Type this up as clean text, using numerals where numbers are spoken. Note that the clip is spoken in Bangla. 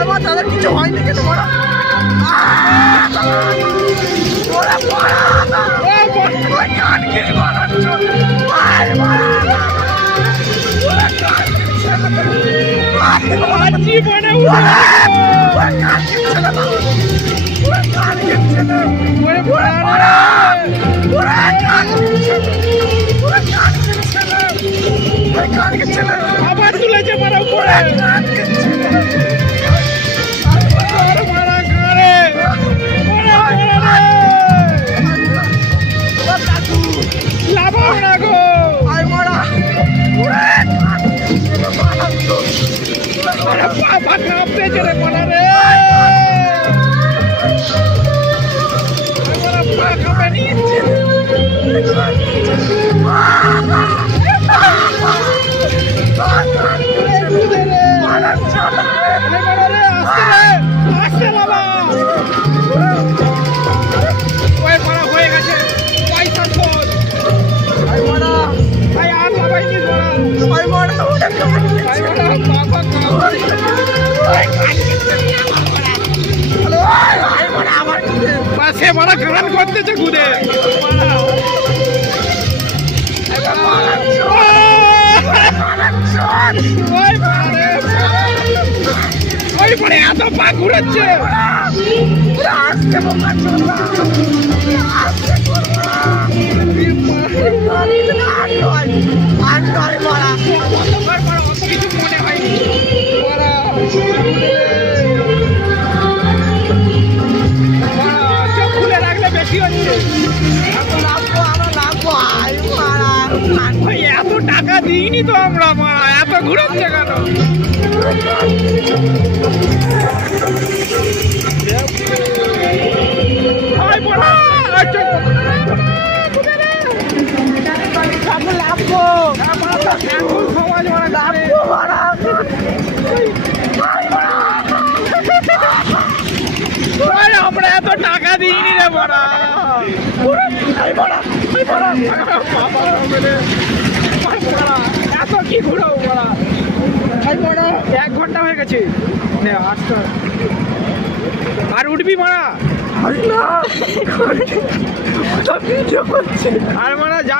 আমার দাদার কিছু হয়নি কেন বড় জীবনে আবার তুলেছে মারা উপরে সে মারা গান করতেছে ঘুরে ওই পরে এত পা ঘুরাচ্ছে কিছু মনে হয়নি চোখ খুলে রাখলে বেশি হচ্ছে এত টাকা দিইনি তো আমরা মারা এত ঘুরাচ্ছে কেন আমরা এত টাকা দিইনি রে বড়া এত কি ঘুরাও বড়া 1 ঘন্টা হয়ে গেছে আর উঠবি মারা আর মারা যাবি